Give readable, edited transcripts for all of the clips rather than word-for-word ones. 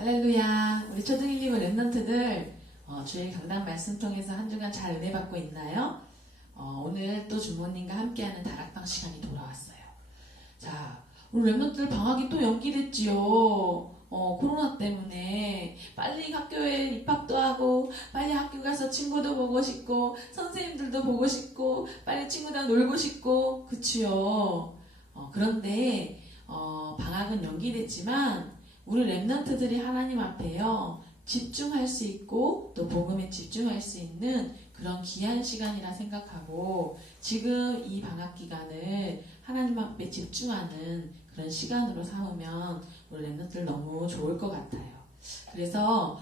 할렐루야. 우리 초등 1, 2부 랩런트들 주일 강단 말씀 통해서 한 주간 잘 은혜 받고 있나요? 오늘 또 주모님과 함께하는 다락방 시간이 돌아왔어요. 자, 우리 랩런트들 방학이 또 연기됐지요. 코로나 때문에 빨리 학교에 입학도 하고 빨리 학교 가서 친구도 보고 싶고 선생님들도 보고 싶고 빨리 친구랑 놀고 싶고 그치요. 그런데 방학은 연기됐지만 우리 랩런트들이 하나님 앞에요 집중할 수 있고 또 복음에 집중할 수 있는 그런 귀한 시간이라 생각하고 지금 이 방학 기간을 하나님 앞에 집중하는 그런 시간으로 삼으면 우리 랩런트들 너무 좋을 것 같아요. 그래서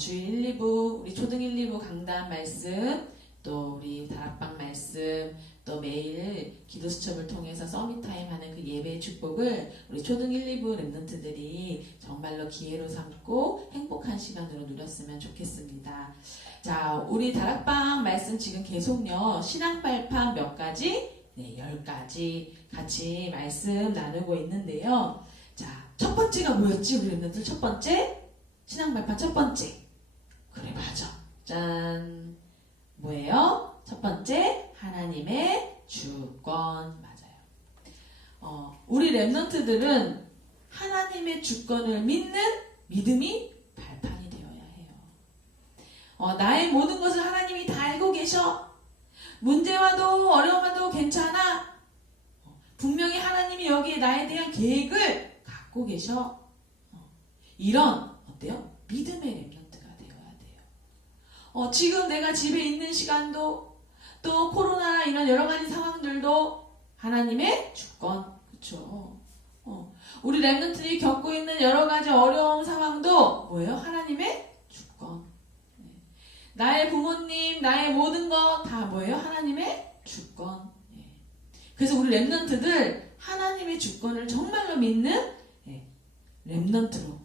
주일 1, 2부 우리 초등 1, 2부 강단 말씀 또 우리 다락방 말씀 또 매일 기도 수첩을 통해서 서밋타임 하는 그 예배의 축복을 우리 초등 1, 2부 랩런트들이 정말로 기회로 삼고 행복한 시간으로 누렸으면 좋겠습니다. 자, 우리 다락방 말씀 지금 계속요 신앙 발판 몇 가지? 네, 10가지 같이 말씀 나누고 있는데요. 자, 첫 번째가 뭐였지? 우리 랩런트들 첫 번째? 신앙 발판 첫 번째. 그래, 맞아. 짠. 뭐예요? 첫 번째, 하나님의 주권. 맞아요. 우리 랩런트들은 하나님의 주권을 믿는 믿음이 발판이 되어야 해요. 나의 모든 것을 하나님이 다 알고 계셔. 문제와도 어려움와도 괜찮아. 분명히 하나님이 여기에 나에 대한 계획을 갖고 계셔. 이런 어때요? 믿음의 랩런트가 되어야 돼요. 지금 내가 집에 있는 시간도 또 코로나 이런 여러 가지 상황들도 하나님의 주권. 그쵸? 우리 랩런트들이 겪고 있는 여러 가지 어려운 상황도 뭐예요? 하나님의 주권. 나의 부모님, 나의 모든 것 다 뭐예요? 하나님의 주권. 그래서 우리 랩런트들 하나님의 주권을 정말로 믿는 랩런트로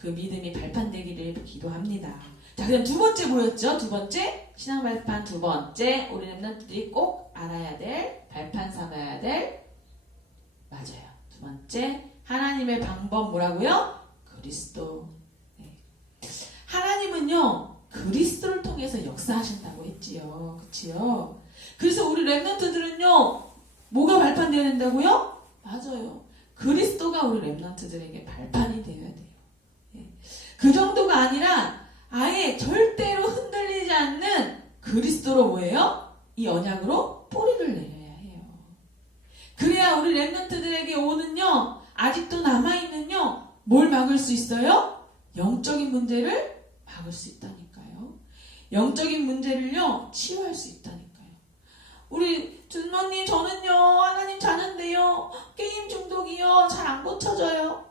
그 믿음이 발판되기를 기도합니다. 자, 그럼 두 번째 뭐였죠? 두 번째 신앙 발판 두 번째 우리 랩런트들이 꼭 알아야 될 발판 삼아야 될 맞아요. 두 번째 하나님의 방법 뭐라고요? 그리스도. 하나님은요 그리스도를 통해서 역사하신다고 했지요. 그치요? 그래서 우리 랩런트들은요 뭐가 발판되어야 된다고요? 맞아요. 그리스도가 우리 랩런트들에게 발판이 되어야 돼요. 그 정도가 아니라 아예 절대로 흔들리지 않는 그리스도로 뭐예요? 이 언약으로 뿌리를 내려야 해요. 그래야 우리 랩런트들에게 오는요 아직도 남아있는요 뭘 막을 수 있어요? 영적인 문제를 막을 수 있다니까요. 영적인 문제를요 치유할 수 있다니까요. 우리 주모님 저는요 하나님 자는데요 게임 중독이요 잘 안 고쳐져요.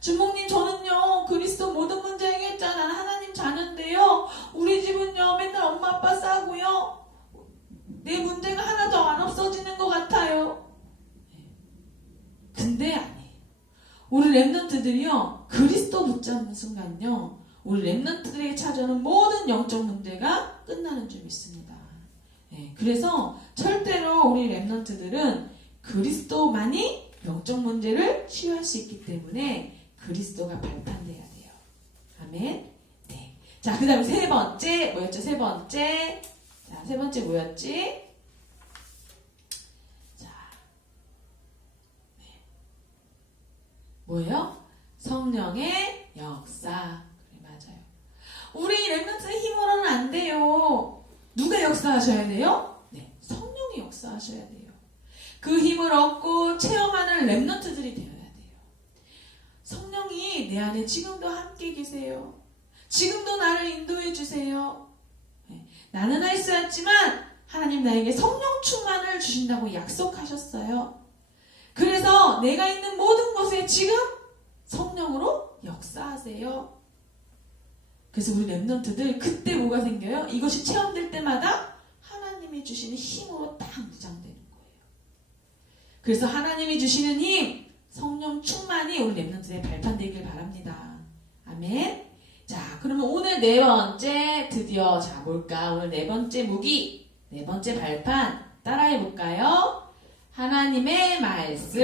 주모님 저는요 그리스도 모든 문제 해결자는 하나님 자는데요 우리 집은요 맨날 엄마 아빠 싸고요 내 문제가 하나도 안 없어지는 것 같아요. 근데 아니에요. 우리 랩런트들이요 그리스도 붙잡는 순간요 우리 랩런트들에게 찾아오는 모든 영적 문제가 끝나는 줄 믿습니다. 그래서 절대로 우리 랩런트들은 그리스도만이 영적 문제를 치유할 수 있기 때문에 그리스도가 발판돼야 돼요. 아멘. 네. 자, 그 다음에 세 번째 뭐였죠? 세 번째. 자, 세 번째 뭐였지? 자, 네. 뭐예요? 성령의 역사. 그래, 맞아요. 우리 랩런트의 힘으로는 안 돼요. 누가 역사하셔야 돼요? 네, 성령이 역사하셔야 돼요. 그 힘을 얻고 체험하는 랩런트들이 되어야 돼요. 성령이 내 안에 지금도 함께 계세요. 지금도 나를 인도해 주세요. 나는 할 수 없지만 하나님 나에게 성령 충만을 주신다고 약속하셨어요. 그래서 내가 있는 모든 곳에 지금 성령으로 역사하세요. 그래서 우리 랩런트들 그때 뭐가 생겨요? 이것이 체험될 때마다 하나님이 주시는 힘으로 딱 무장되는 거예요. 그래서 하나님이 주시는 힘 성령 충만이 우리 랩런트의 발판되길 바랍니다. 아멘. 자, 그러면 오늘 네 번째 드디어 자 뭘까? 오늘 네 번째 무기, 네 번째 발판 따라해 볼까요? 하나님의 말씀.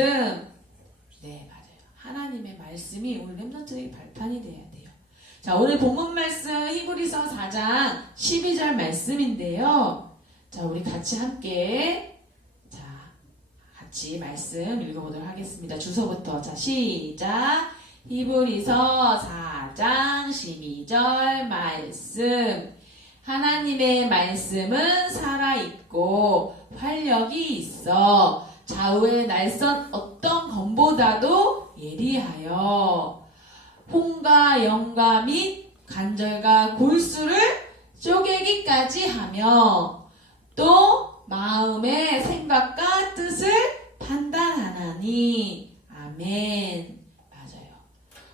네, 맞아요. 하나님의 말씀이 우리 랩런트의 발판이 돼야 돼요. 자, 오늘 본문 말씀 히브리서 4장 12절 말씀인데요. 자, 우리 같이 함께 같이 말씀 읽어보도록 하겠습니다. 주소부터. 자, 시작. 히브리서 4장 12절 말씀. 하나님의 말씀은 살아있고 활력이 있어 좌우의 날선 어떤 검보다도 예리하여 홍과 영과 및 관절과 골수를 쪼개기까지 하며 또 마음의 생각과 뜻을 판단하나니. 아멘. 맞아요.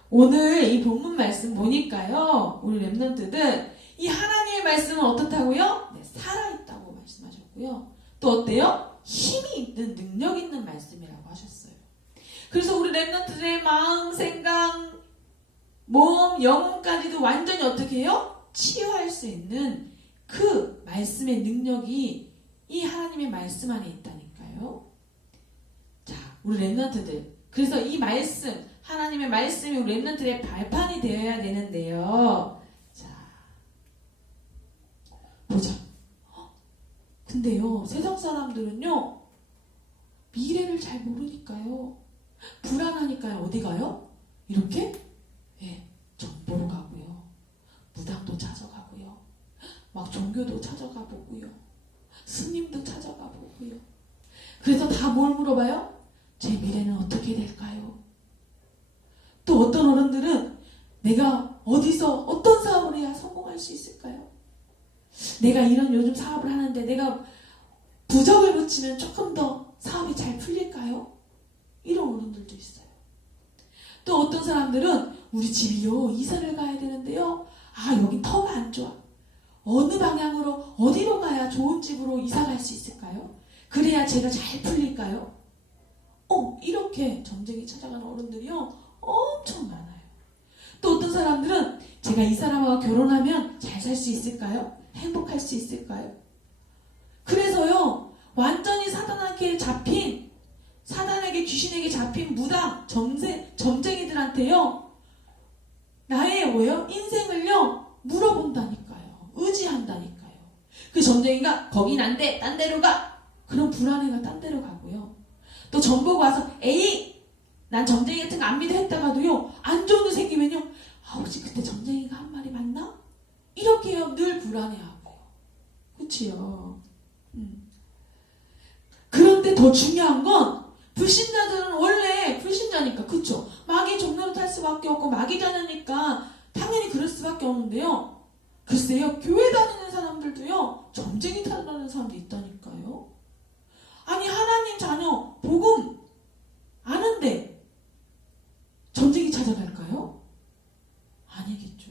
오늘 이 본문 말씀 보니까요, 우리 렘넌트들 이 하나님의 말씀은 어떻다고요? 네, 살아있다고 말씀하셨고요. 또 어때요? 힘이 있는, 능력 있는 말씀이라고 하셨어요. 그래서 우리 렘넌트들의 마음, 생각, 몸, 영혼까지도 완전히 어떻게 해요? 치유할 수 있는 그 말씀의 능력이 이 하나님의 말씀 안에 있다니까요. 자, 우리 렘넌트들. 그래서 이 말씀, 하나님의 말씀이 우리 렘넌트들의 발판이 되어야 되는데요. 자, 보자. 근데요, 세상 사람들은요, 미래를 잘 모르니까요, 불안하니까요, 어디 가요? 이렇게? 예, 정보로 가고요, 무당도 찾아가고요, 막 종교도 찾아가 보고요, 스님도 찾아가 보고요. 그래서 다 뭘 물어봐요? 제 미래는 어떻게 될까요? 또 어떤 어른들은 내가 어디서 어떤 사업을 해야 성공할 수 있을까요? 내가 이런 요즘 사업을 하는데 내가 부적을 붙이면 조금 더 사업이 잘 풀릴까요? 이런 어른들도 있어요. 또 어떤 사람들은 우리 집이요, 이사를 가야 되는데요, 아, 여긴 터가 안 좋아. 어느 방향으로, 어디로 가야 좋은 집으로 이사 갈 수 있을까요? 그래야 제가 잘 풀릴까요? 이렇게 점쟁이 찾아가는 어른들이요, 엄청 많아요. 또 어떤 사람들은 제가 이 사람하고 결혼하면 잘 살 수 있을까요? 행복할 수 있을까요? 그래서요, 완전히 사단에게 잡힌, 사단에게, 귀신에게 잡힌 무당, 점쟁이들한테요, 나의 뭐예요? 인생을요, 물어본다니까요. 의지한다니까요. 그 점쟁이가 거긴 안 돼, 딴 데로 가. 그럼 불안해가 딴 데로 가고요. 또 정보가 와서 에이, 난 점쟁이 같은 거 안 믿어 했다가도요, 안 좋은 일 생기면요, 아, 혹시 그때 점쟁이가 한 말이 맞나? 이렇게요, 늘 불안해하고요. 그치요? 그런데 더 중요한 건, 불신자들은 원래 불신자니까, 그쵸? 마귀 종로를 탈 수밖에 없고, 마귀 자녀니까 당연히 그럴 수밖에 없는데요. 글쎄요, 교회 다니는 사람들도요, 점쟁이 타는 사람도 있다니까요. 아니, 하나님 자녀, 복음 아는데 점쟁이 찾아갈까요? 아니겠죠.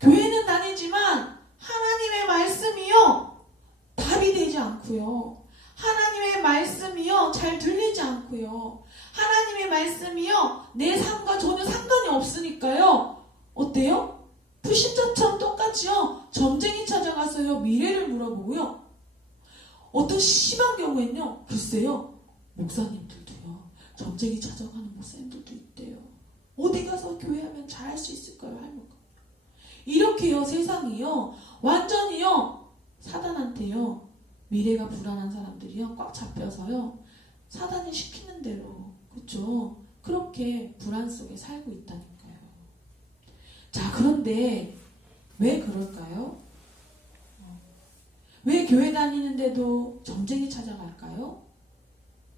교회는 다니지만 하나님의 말씀이요, 답이 되지 않고요, 하나님의 말씀이요, 잘 들리지 않고요, 하나님의 말씀이요, 내 삶과 전혀 상관이 없으니까요, 어때요? 불신자처럼 똑같이요, 점쟁이 찾아가서요, 미래를 물어보고요, 어떤 심한 경우엔요, 글쎄요, 목사님들도요, 점쟁이 찾아가는 목사님들도 있대요. 어디 가서 교회하면 잘할 수 있을까요? 할머니가. 이렇게요, 세상이요, 완전히요, 사단한테요, 미래가 불안한 사람들이요, 꽉 잡혀서요, 사단이 시키는 대로, 그쵸? 그렇게 불안 속에 살고 있다니까요. 자, 그런데 왜 그럴까요? 왜 교회 다니는데도 점쟁이 찾아갈까요?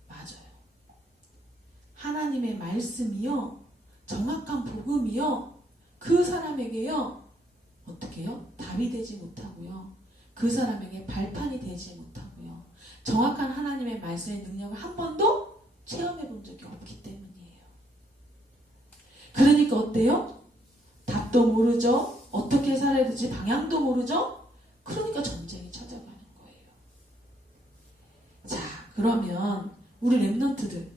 맞아요. 하나님의 말씀이요, 정확한 복음이요, 그 사람에게요, 어떻게 해요? 답이 되지 못하고요, 그 사람에게 발판이 되지 못하고요, 정확한 하나님의 말씀의 능력을 한 번도 체험해 본 적이 없기 때문이에요. 그러니까 어때요? 답도 모르죠? 어떻게 살아야 될지 방향도 모르죠? 그러니까 점쟁이 찾아가는 거예요. 자, 그러면 우리 렘넌트들,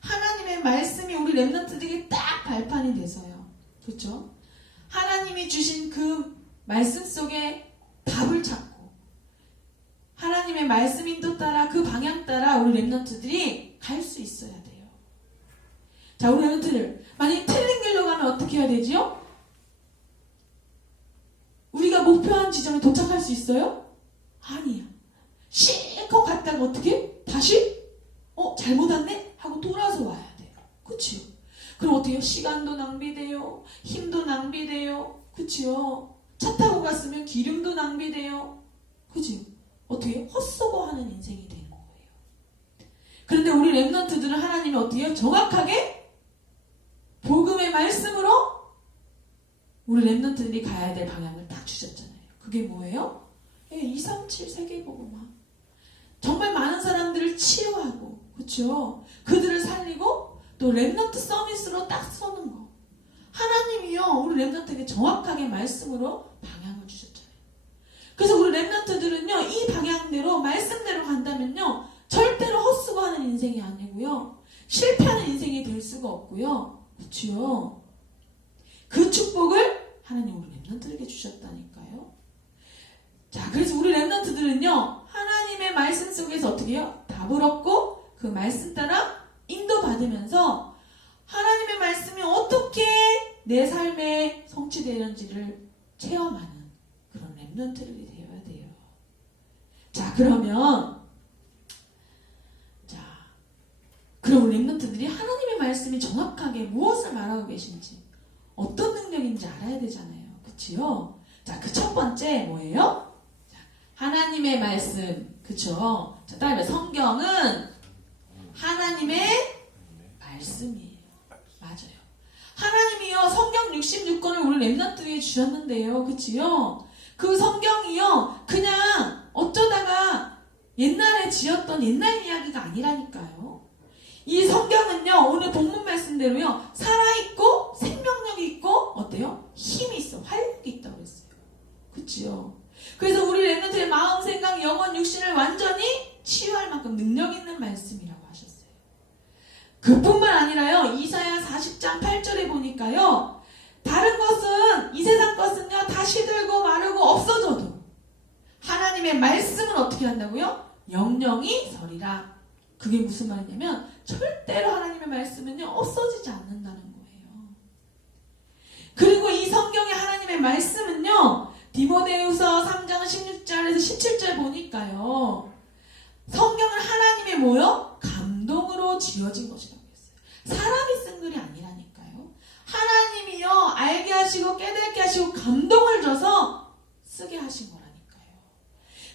하나님의 말씀이 우리 렘넌트들에게 딱 발판이 돼서요, 그렇죠? 하나님이 주신 그 말씀 속에 답을 찾고 하나님의 말씀 인도 따라, 그 방향 따라 우리 렘넌트들이 갈 수 있어야 돼요. 자, 우리 렘넌트들, 만약에 틀린 길로 가면 어떻게 해야 되지요? 목표한 지점에 도착할 수 있어요? 아니야. 실컷 갔다가 어떻게? 다시? 잘못 왔네? 하고 돌아서 와야 돼요. 그치요? 그럼 어떻게 해요? 시간도 낭비돼요. 힘도 낭비돼요. 그치요? 차 타고 갔으면 기름도 낭비돼요. 그치요? 어떻게 해요? 헛수고하는 인생이 되는 거예요. 그런데 우리 렘넌트들은 하나님이 어떻게 해요? 정확하게 복음의 말씀으로 우리 렘넌트들이 가야 될 방향을 딱 주셨잖아요. 그게 뭐예요? 237 세계복음화. 정말 많은 사람들을 치유하고, 그렇죠? 그들을 살리고 또 렘넌트 서밋으로 딱 서는 거. 하나님이요, 우리 렘넌트에게 정확하게 말씀으로 방향을 주셨잖아요. 그래서 우리 렘넌트들은요, 이 방향대로 말씀대로 간다면요, 절대로 헛수고하는 인생이 아니고요, 실패하는 인생이 될 수가 없고요, 그렇죠? 그 축복을 하나님 우리 렘넌트에게 주셨다니까요. 자, 그래서 우리 렘넌트들은요, 하나님의 말씀 속에서 어떻게 해요? 답을 얻고 그 말씀 따라 인도받으면서 하나님의 말씀이 어떻게 내 삶에 성취되는지를 체험하는 그런 렘넌트들이 되어야 돼요. 자, 그럼 우리 렘넌트들이 하나님의 말씀이 정확하게 무엇을 말하고 계신지, 어떤 능력인지 알아야 되잖아요. 그치요? 자, 그 첫 번째 뭐예요? 하나님의 말씀, 그쵸? 자, 다음에 성경은 하나님의 말씀이에요. 맞아요. 하나님이요, 성경 66권을 우리 렘넌트에게 주셨는데요. 그치요? 그 성경이요, 그냥 어쩌다가 옛날에 지었던 옛날 이야기가 아니라니까요. 이 성경은요, 오늘 본문 말씀대로요, 살아있고 생명력이 있고 어때요? 힘이 있어, 활력이 있다고 했어요. 그치요? 그래서 우리 렘넌트의 마음, 생각, 영혼, 육신을 완전히 치유할 만큼 능력 있는 말씀이라고 하셨어요. 그뿐만 아니라요, 이사야 40장 8절에 보니까요, 다른 것은, 이 세상 것은요, 다 시들고 마르고 없어져도 하나님의 말씀은 어떻게 한다고요? 영영이 서리라. 그게 무슨 말이냐면 절대로 하나님의 말씀은요, 없어지지 않는다는 거예요. 그리고 이 성경의 하나님의 말씀은요, 디모데후서 3장 16절에서 17절 보니까요, 성경은 하나님의 뭐요? 감동으로 지어진 것이라고 했어요. 사람이 쓴 글이 아니라니까요. 하나님이요, 알게 하시고 깨닫게 하시고 감동을 줘서 쓰게 하신 거라니까요.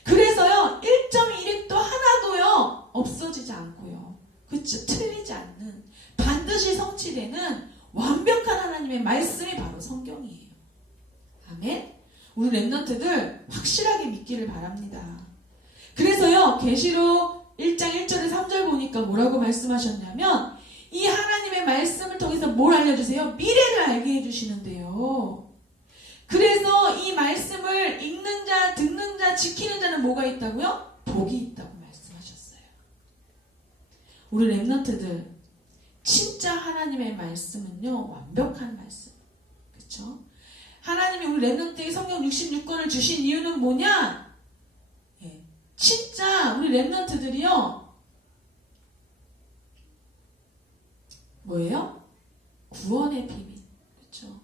그래서요, 1.1획도 하나도요, 없어지지 않고요, 그쵸? 틀리지 않는, 반드시 성취되는 완벽한 하나님의 말씀이 바로 성경이에요. 아멘. 우리 렘넌트들 확실하게 믿기를 바랍니다. 그래서요, 계시록 1장 1절에 3절 보니까 뭐라고 말씀하셨냐면, 이 하나님의 말씀을 통해서 뭘 알려주세요? 미래를 알게 해주시는데요. 그래서 이 말씀을 읽는 자, 듣는 자, 지키는 자는 뭐가 있다고요? 복이 있다고 말씀하셨어요. 우리 렘넌트들, 진짜 하나님의 말씀은요, 완벽한 말씀. 그쵸? 하나님이 우리 렘넌트에게 성경 66권을 주신 이유는 뭐냐? 진짜 우리 렘넌트들이요, 뭐예요? 구원의 비밀. 그렇죠?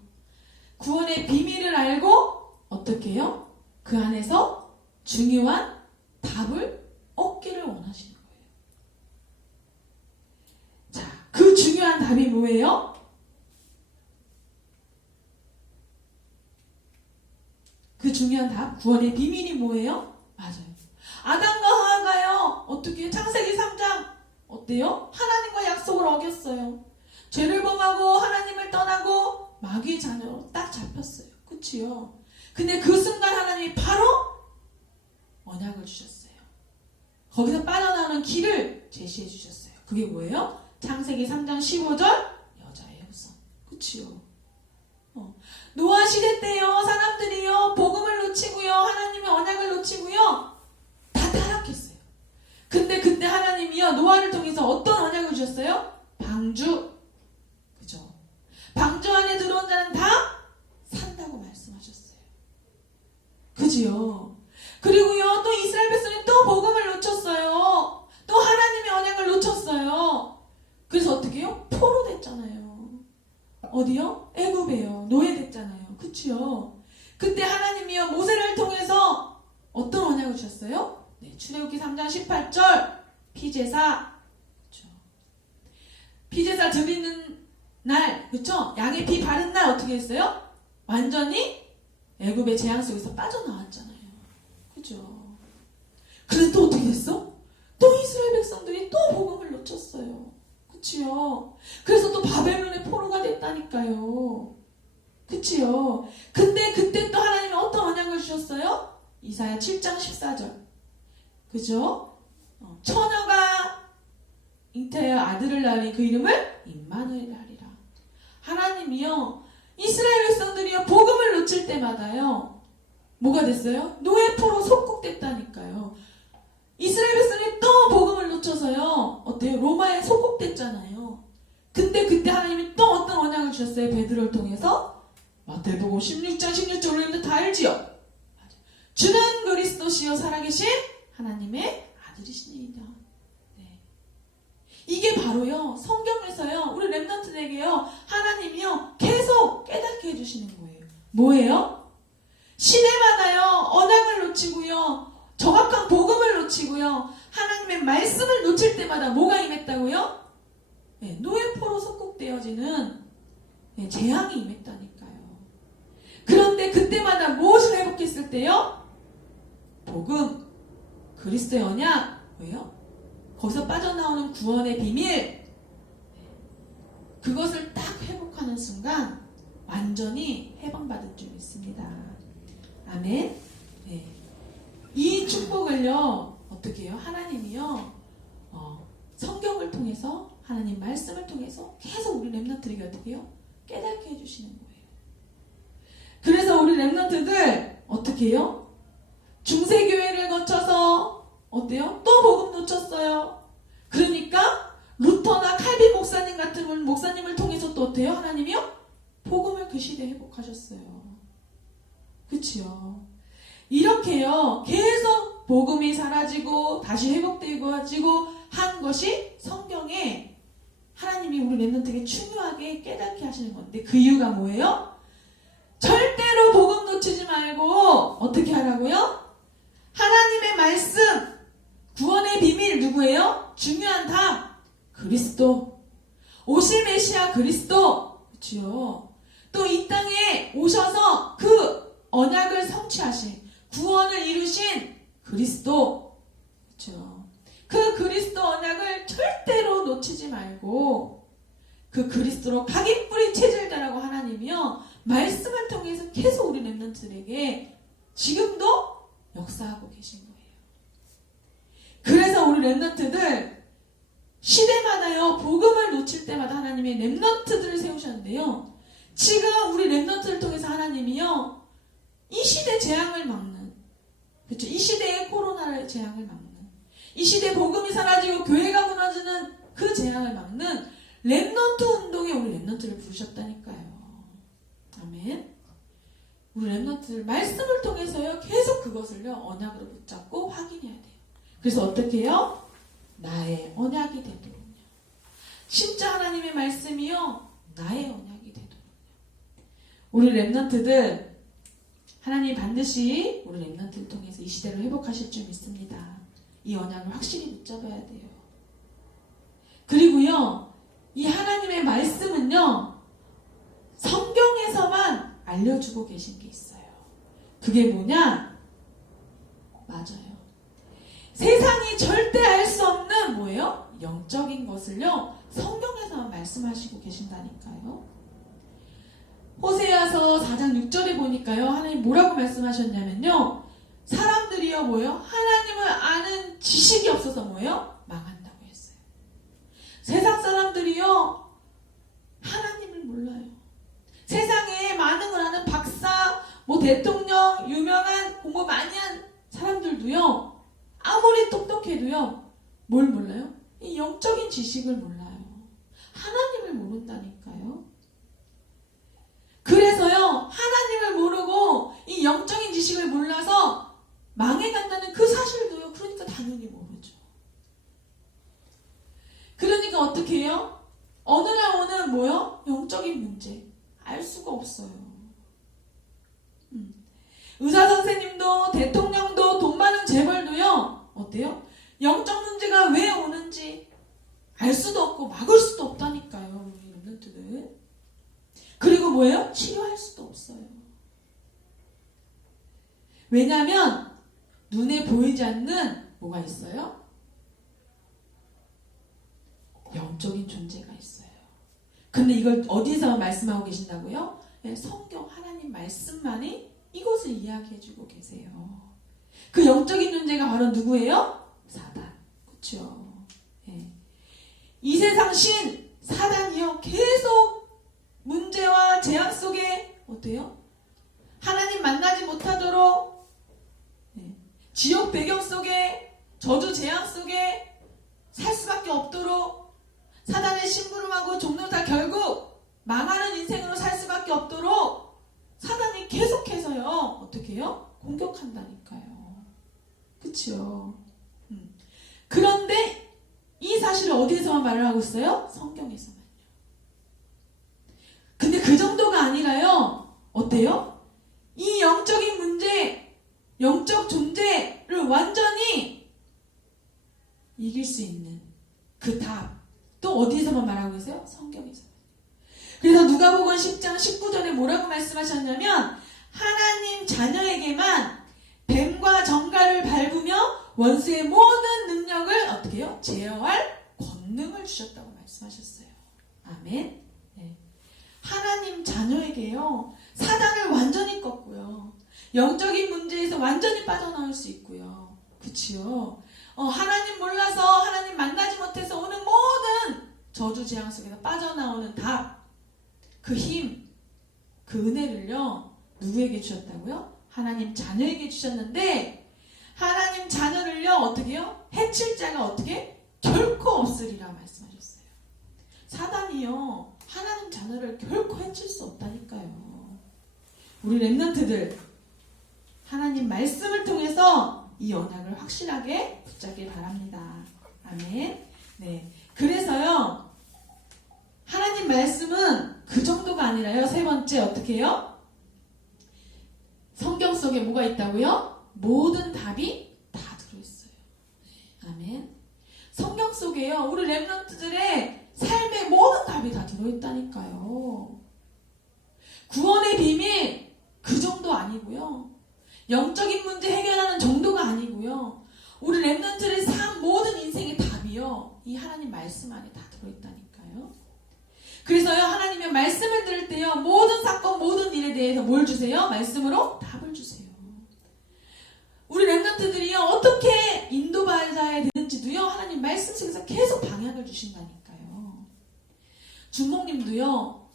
구원의 비밀을 알고 어떻게 해요? 그 안에서 중요한 답을 얻기를 원하시는 거예요. 자, 그 중요한 답이 뭐예요? 그 중요한 답, 구원의 비밀이 뭐예요? 맞아요. 아담과 하와가요, 어떻게 창세기 3장 어때요? 하나님과 약속을 어겼어요. 죄를 범하고 하나님을 떠나고 마귀의 자녀로 딱 잡혔어요. 그치요? 근데 그 순간 하나님이 바로 언약을 주셨어요. 거기서 빠져나오는 길을 제시해 주셨어요. 그게 뭐예요? 창세기 3장 15절, 여자의 후손. 그치요? 노아 시대 때요, 사람들이요, 복음을 놓치고요, 하나님의 언약을 놓치고요, 다 타락했어요. 근데 그때 하나님이요, 노아를 통해서 어떤 언약을 주셨어요? 방주. 그죠? 방주 안에 들어온 자는 다 산다고 말씀하셨어요. 그지요? 그리고요, 또 이스라엘 백성이 또 복음을 놓쳤어요. 또 하나님의 언약을 놓쳤어요. 그래서 어떻게 해요? 포로 됐잖아요. 어디요? 애굽에요. 노예됐잖아요. 그치요? 그때 하나님이요 모세를 통해서 어떤 언약을 주셨어요? 네, 출애굽기 3장 18절 피제사, 그렇죠? 피제사 드리는 날, 그렇죠? 양의 피 바른 날 어떻게 했어요? 완전히 애굽의 재앙 속에서 빠져나왔잖아요. 그죠? 그런데 또 어떻게 됐어? 또 이스라엘 백성들이 또 복음을 놓쳤어요. 그치요? 그래서 또 바벨론의 포로가 됐다니까요. 그치요? 근데 그때 또 하나님이 어떤 언약을 주셨어요? 이사야 7장 14절. 그죠? 처녀가 잉태하여 아들을 낳으니 그 이름을 임마누엘 하리라. 하나님이요 이스라엘 백성들이요 복음을 놓칠 때마다요 뭐가 됐어요? 노예 포로 속국됐다니까요. 이스라엘 백성이 또 복음을 놓쳐서요 어때요? 로마에 속국됐잖아요. 근데 그때 하나님이 또 어떤 언약을 주셨어요? 베드로를 통해서 마태복음 16장 16절 우리는 다 알지요. 주는 그리스도시요 살아계신 하나님의 아들이시니이다. 네. 이게 바로요 성경에서요 우리 렘넌트에게요 하나님이요 계속 깨닫게 해주시는 거예요. 뭐예요? 시대마다요 언약을 놓치고요 정확한 복음을 놓치고요 하나님의 말씀을 놓칠 때마다 뭐가 임했다고요? 네, 노예포로 속국되어지는 네, 재앙이 임했다니까요. 그런데 그때마다 무엇을 회복했을 때요? 복음, 그리스도의 언약, 왜요? 거기서 빠져나오는 구원의 비밀, 그것을 딱 회복하는 순간 완전히 해방받을 줄 믿습니다. 아멘. 네. 이 축복을요 어떻게 해요? 하나님이요 성경을 통해서 하나님 말씀을 통해서 계속 우리 렘넌트에게 어떻게 해요? 깨닫게 해주시는 거예요. 그래서 우리 렘넌트들 어떻게 해요? 중세교회를 거쳐서 어때요? 또 복음 놓쳤어요. 그러니까 루터나 칼빈 목사님 같은 목사님을 통해서 또 어때요? 하나님이요? 복음을 그 시대에 회복하셨어요. 그치요? 이렇게요 계속 복음이 사라지고 다시 회복되고 한 것이 성경에 하나님이 우리 렘넌트에게 중요하게 깨닫게 하시는 건데 그 이유가 뭐예요? 절대로 복음 놓치지 말고 어떻게 하라고요? 하나님의 말씀 구원의 비밀 누구예요? 중요한 답 그리스도 오실 메시아 그리스도 그렇죠? 또 이 땅에 오셔서 그 언약을 성취하신 구원을 이루신 그리스도 그렇죠? 그 그리스도 언약을 절대로 놓치지 말고 그 그리스도로 각인뿌리 체질되라고 하나님이요 말씀을 통해서 계속 우리 렘넌트들에게 지금도 역사하고 계신 거예요. 그래서 우리 렘넌트들 시대마다요 복음을 놓칠 때마다 하나님의 렘넌트들을 세우셨는데요. 지금 우리 렘넌트를 통해서 하나님이요 이 시대 재앙을 막는 그렇죠? 이 시대의 코로나의 재앙을 막는 이 시대 복음이 사라지고 교회가 무너지는 그 재앙을 막는 렘넌트 운동에 우리 렘넌트를 부르셨다니까요. 아멘. 우리 렘넌트들 말씀을 통해서요 계속 그것을요 언약으로 붙잡고 확인해야 돼요. 그래서 어떻게 해요? 나의 언약이 되도록요. 진짜 하나님의 말씀이요 나의 언약이 되도록요. 우리 렘넌트들 하나님이 반드시 우리 렘넌트를 통해서 이 시대를 회복하실 줄 믿습니다. 이 언약을 확실히 붙잡아야 돼요. 그리고요 이 하나님의 말씀은요 성경에서만 알려주고 계신 게 있어요. 그게 뭐냐? 맞아요. 세상이 절대 알 수 없는 뭐예요? 영적인 것을요 성경에서만 말씀하시고 계신다니까요. 호세아서 4장 6절에 보니까요 하나님 뭐라고 말씀하셨냐면요 사람들이요 뭐예요? 하나님을 아는 지식이 없어서 뭐예요? 망한다고 했어요. 세상 사람들이요 하나님을 몰라요. 세상에 많은 걸 아는 박사, 뭐 대통령, 유명한 공부 많이 한 사람들도요 아무리 똑똑해도요 뭘 몰라요? 이 영적인 지식을 몰라요. 하나님을 모른다니까요. 그래서요 하나님을 모르고 이 영적인 지식을 몰라서 망해간다는 그 사실도요 그러니까 당연히 모르죠. 그러니까 어떻게 해요? 어느 날 오는 뭐요? 영적인 문제 알 수가 없어요. 의사 선생님도 대통령도 돈 많은 재벌도요. 어때요? 영적 문제가 왜 오는지 알 수도 없고 막을 수도 없다니까요. 우리 랩런트들. 그리고 뭐예요? 치료할 수도 없어요. 왜냐하면 눈에 보이지 않는 뭐가 있어요? 영적인 존재가 있어요. 근데 이걸 어디서 말씀하고 계신다고요? 네, 성경 하나님 말씀만이 이것을 이야기해주고 계세요. 그 영적인 존재가 바로 누구예요? 사단. 그렇죠? 네. 이 세상 신 사단이요 계속 문제와 재앙 속에 어때요? 하나님 만나지 못하도록 지옥 배경 속에 저주 재앙 속에 살 수밖에 없도록 사단의 심부름하고 종로다 결국 망하는 인생으로 살 수밖에 없도록 사단이 계속해서요 어떻게 해요? 공격한다니까요. 그치요? 그런데 이 사실을 어디에서만 말을 하고 있어요? 성경에서만요. 근데 그 정도가 아니라요 어때요? 이 영적인 문제, 영적 존재를 완전히 이길 수 있는 그 답 또 어디에서만 말하고 계세요? 성경에서. 그래서 누가복음 10장 19절에 뭐라고 말씀하셨냐면 하나님 자녀에게만 뱀과 정갈을 밟으며 원수의 모든 능력을 어떻게 해요? 제어할 권능을 주셨다고 말씀하셨어요. 아멘. 네. 하나님 자녀에게요 사단을 완전히 꺾고요 영적인 문제에서 완전히 빠져나올 수 있고요. 그치요? 하나님 몰라서 하나님 만나지 못해서 오는 모든 저주 재앙 속에서 빠져나오는 답, 그 힘, 그 은혜를요 누구에게 주셨다고요? 하나님 자녀에게 주셨는데 하나님 자녀를요 어떻게 해요? 해칠 자가 어떻게? 결코 없으리라 말씀하셨어요. 사단이요 하나님 자녀를 결코 해칠 수 없다니까요. 우리 랩런트들 하나님 말씀을 통해서 이 언약을 확실하게 붙잡길 바랍니다. 아멘. 네. 그래서요 하나님 말씀은 그 정도가 아니라요 세 번째 어떻게 해요? 성경 속에 뭐가 있다고요? 모든 답이 다 들어있어요. 아멘. 성경 속에요 우리 랩런트들의 삶의 모든 답이 다 들어있다니까요. 구원의 비밀 그 정도 아니고요. 영적인 문제 해결하는 정도가 아니고요. 우리 랩런트의 삶 모든 인생의 답이요. 이 하나님 말씀 안에 다 들어있다니까요. 그래서요 하나님의 말씀을 들을 때요 모든 사건 모든 일에 대해서 뭘 주세요? 말씀으로 답을 주세요. 우리 랩런트들이요 어떻게 인도받아야 되는지도요 하나님 말씀 속에서 계속 방향을 주신다니까요. 주목님도요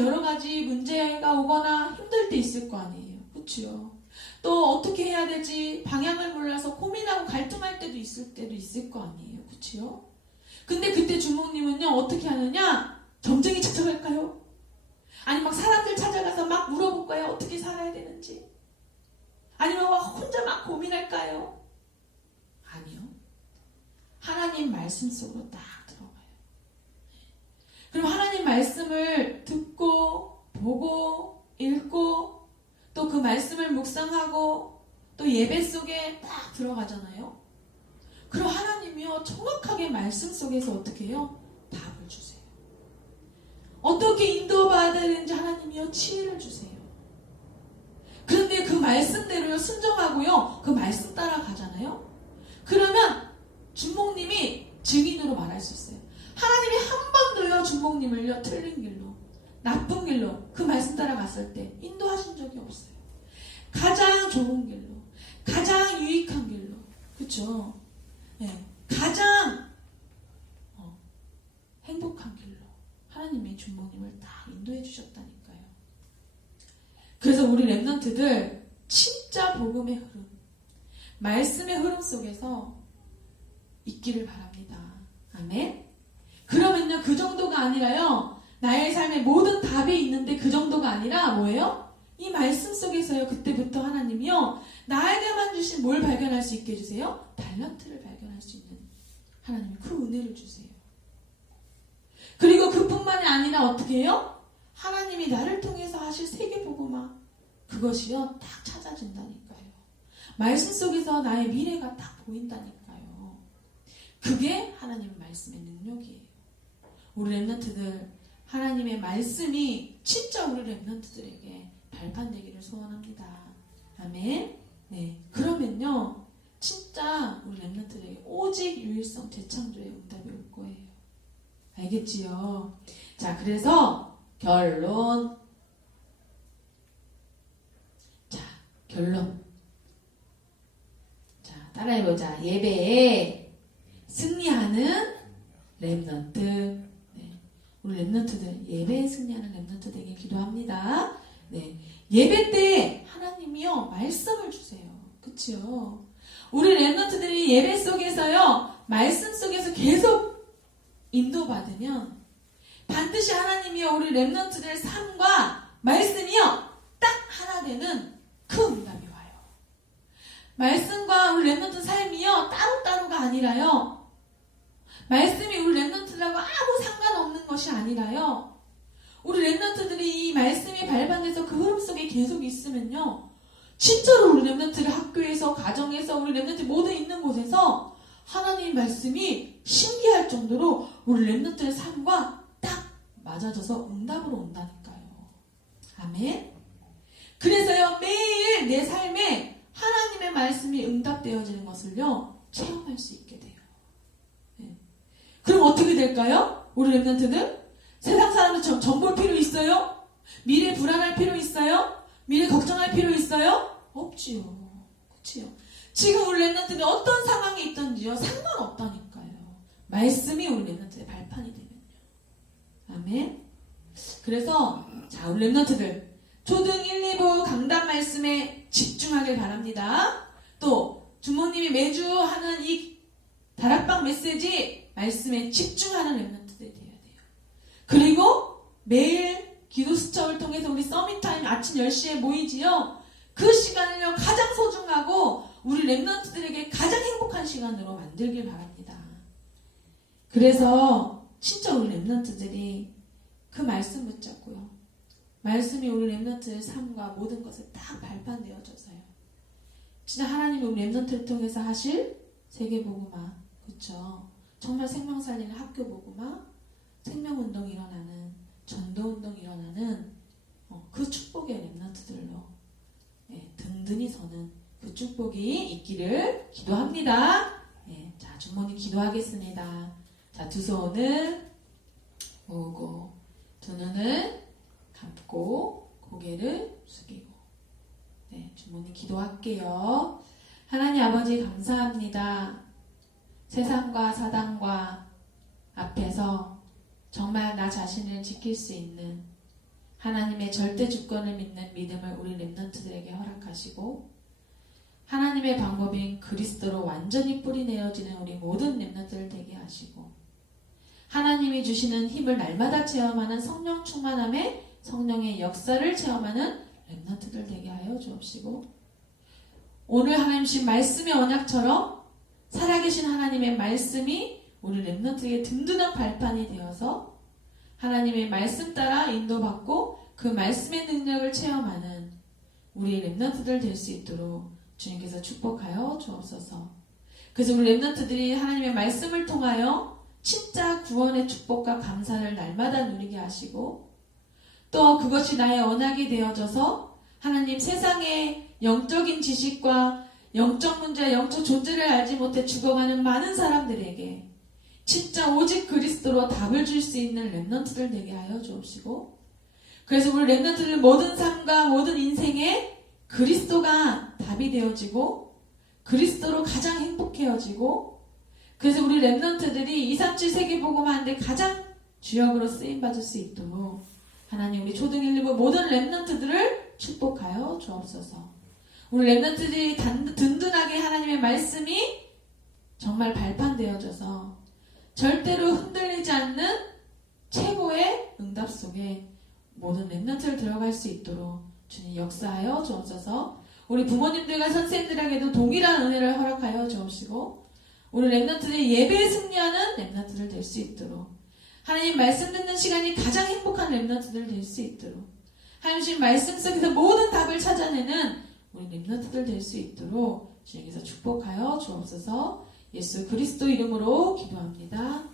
여러 가지 문제가 오거나 힘들 때 있을 거 아니에요. 그렇죠? 또 어떻게 해야 될지 방향을 몰라서 고민하고 갈등할 때도 있을 거 아니에요. 그렇죠? 근데 그때 주목님은요 어떻게 하느냐? 점쟁이 찾아갈까요? 아니 막 사람들 찾아가서 막 물어볼까요? 어떻게 살아야 되는지? 아니면 막 혼자 막 고민할까요? 아니요. 하나님 말씀 속으로 딱 들어가요. 그럼 하나님 말씀을 듣고 보고 읽고 또 그 말씀을 묵상하고 또 예배 속에 딱 들어가잖아요. 그럼 하나님이요 정확하게 말씀 속에서 어떻게 해요? 답을 주세요. 어떻게 인도받아야 되는지 하나님이요 지혜를 주세요. 그런데 그 말씀대로요 순종하고요 그 말씀 따라가잖아요. 그러면 주목님이 증인으로 말할 수 있어요. 하나님이 한 번도요 주목님을요 틀린 길로 나쁜 길로 그 말씀 따라갔을 때 인도하신 적이 없어요. 가장 좋은 길로 가장 유익한 길로 그렇죠? 네. 가장 행복한 길로 하나님의 주목님을 다 인도해 주셨다니까요. 그래서 우리 랩런트들 진짜 복음의 흐름 말씀의 흐름 속에서 있기를 바랍니다. 아멘. 그러면요 그 정도가 아니라요 나의 삶에 모든 답이 있는데 그 정도가 아니라 뭐예요? 이 말씀 속에서요 그때부터 하나님이요 나에게만 주신 뭘 발견할 수 있게 해주세요? 달란트를 발견할 수 있는 하나님이 그 은혜를 주세요. 그리고 그뿐만이 아니라 어떻게 해요? 하나님이 나를 통해서 하실 세계복음화 그것이요 딱 찾아진다니까요. 말씀 속에서 나의 미래가 딱 보인다니까요. 그게 하나님의 말씀의 능력이에요. 우리 렘넌트들 하나님의 말씀이 진짜 우리 렘넌트들에게 발판되기를 소원합니다. 아멘. 네, 그러면요 진짜 우리 렘넌트들에게 오직 유일성 재창조의 응답이 올 거예요. 알겠지요? 자, 그래서 결론. 자, 결론. 자, 따라해보자. 예배에 승리하는 렘넌트. 네, 우리 렘넌트들 예배에 승리하는 렘넌트들에게 기도합니다. 네, 예배 때 하나님이요 말씀을 주세요. 그치요? 우리 렘넌트들이 예배 속에서요 말씀 속에서 계속 인도받으면 반드시 하나님이요 우리 렘넌트들의 삶과 말씀이요 딱 하나 되는 그 응답이 와요. 말씀과 우리 렘넌트 삶이요 따로따로가 아니라요, 말씀이 우리 렘넌트들하고 아무 상관없는 것이 아니라요, 우리 렘넌트들이 이 말씀이 발판돼서 그 흐름 속에 계속 있으면요 진짜로 우리 렘넌트들 학교에서 가정에서 우리 렘넌트 모두 있는 곳에서 하나님의 말씀이 신기할 정도로 우리 렘넌트의 삶과 딱 맞아져서 응답으로 온다니까요. 아멘. 그래서요 매일 내 삶에 하나님의 말씀이 응답되어지는 것을요 체험할 수 있게 돼요. 네. 그럼 어떻게 될까요? 우리 렘넌트들 세상 사람들처럼 정볼 필요 있어요? 미래 불안할 필요 있어요? 미래 걱정할 필요 있어요? 없지요. 그치요? 지금 우리 렘넌트들이 어떤 상황이 있던지요 상관없다니까요. 말씀이 우리 렘넌트의 발판이 되면요. 아멘. 그래서 자 우리 렘넌트들 초등 1, 2부 강단 말씀에 집중하길 바랍니다. 또 주모님이 매주 하는 이 다락방 메시지 말씀에 집중하는 렘넌트들이 돼야 돼요. 그리고 매일 기도 수첩을 통해서 우리 서밋타임 아침 10시에 모이지요. 그 시간을요 가장 소중하고 우리 렘넌트들에게 가장 행복한 시간으로 만들길 바랍니다. 그래서 진짜 우리 렘넌트들이 그 말씀 붙잡고요, 말씀이 우리 렘넌트의 삶과 모든 것을 딱 발판되어져서요 진짜 하나님이 우리 렘넌트를 통해서 하실 세계복음화, 그쵸? 정말 생명 살리는 학교 복음화, 생명운동이 일어나는, 전도운동이 일어나는 그 축복의 렘넌트들로 든든히 서는 그 축복이 있기를 기도합니다. 자, 주모님 기도하겠습니다. 자, 두 손을 모으고 두 눈을 감고 고개를 숙이고 주모님 기도할게요. 하나님 아버지 감사합니다. 세상과 사단과 앞에서 정말 나 자신을 지킬 수 있는 하나님의 절대 주권을 믿는 믿음을 우리 렘넌트들에게 허락하시고 하나님의 방법인 그리스도로 완전히 뿌리내어지는 우리 모든 렘넌트를 되게 하시고 하나님이 주시는 힘을 날마다 체험하는 성령 충만함에 성령의 역사를 체험하는 렘넌트들 되게 하여 주옵시고 오늘 하나님 주신 말씀의 언약처럼 살아계신 하나님의 말씀이 우리 렘넌트에게 든든한 발판이 되어서 하나님의 말씀 따라 인도받고 그 말씀의 능력을 체험하는 우리 렘넌트들 될 수 있도록 주님께서 축복하여 주옵소서. 그래서 우리 렘넌트들이 하나님의 말씀을 통하여 진짜 구원의 축복과 감사를 날마다 누리게 하시고 또 그것이 나의 언약이 되어져서 하나님 세상의 영적인 지식과 영적 문제, 영적 존재를 알지 못해 죽어가는 많은 사람들에게 진짜 오직 그리스도로 답을 줄 수 있는 렘넌트들 되게 하여 주옵시고 그래서 우리 렘넌트들 모든 삶과 모든 인생에 그리스도가 답이 되어지고 그리스도로 가장 행복해져지고 그래서 우리 렘넌트들이 237 세계복음화하는데 가장 주역으로 쓰임받을 수 있도록 하나님 우리 초등 1, 2부 모든 렘넌트들을 축복하여 주옵소서. 우리 렘넌트들이 든든하게 하나님의 말씀이 정말 발판되어져서 절대로 흔들리지 않는 최고의 응답 속에 모든 렘넌트를 들어갈 수 있도록 주님 역사하여 주옵소서. 우리 부모님들과 선생님들에게도 동일한 은혜를 허락하여 주옵시고 우리 렘넌트들이 예배에 승리하는 렘넌트들 될 수 있도록 하나님 말씀 듣는 시간이 가장 행복한 렘넌트들 될 수 있도록 하나님 말씀 속에서 모든 답을 찾아내는 우리 렘넌트들 될 수 있도록 주님께서 축복하여 주옵소서. 예수 그리스도 이름으로 기도합니다.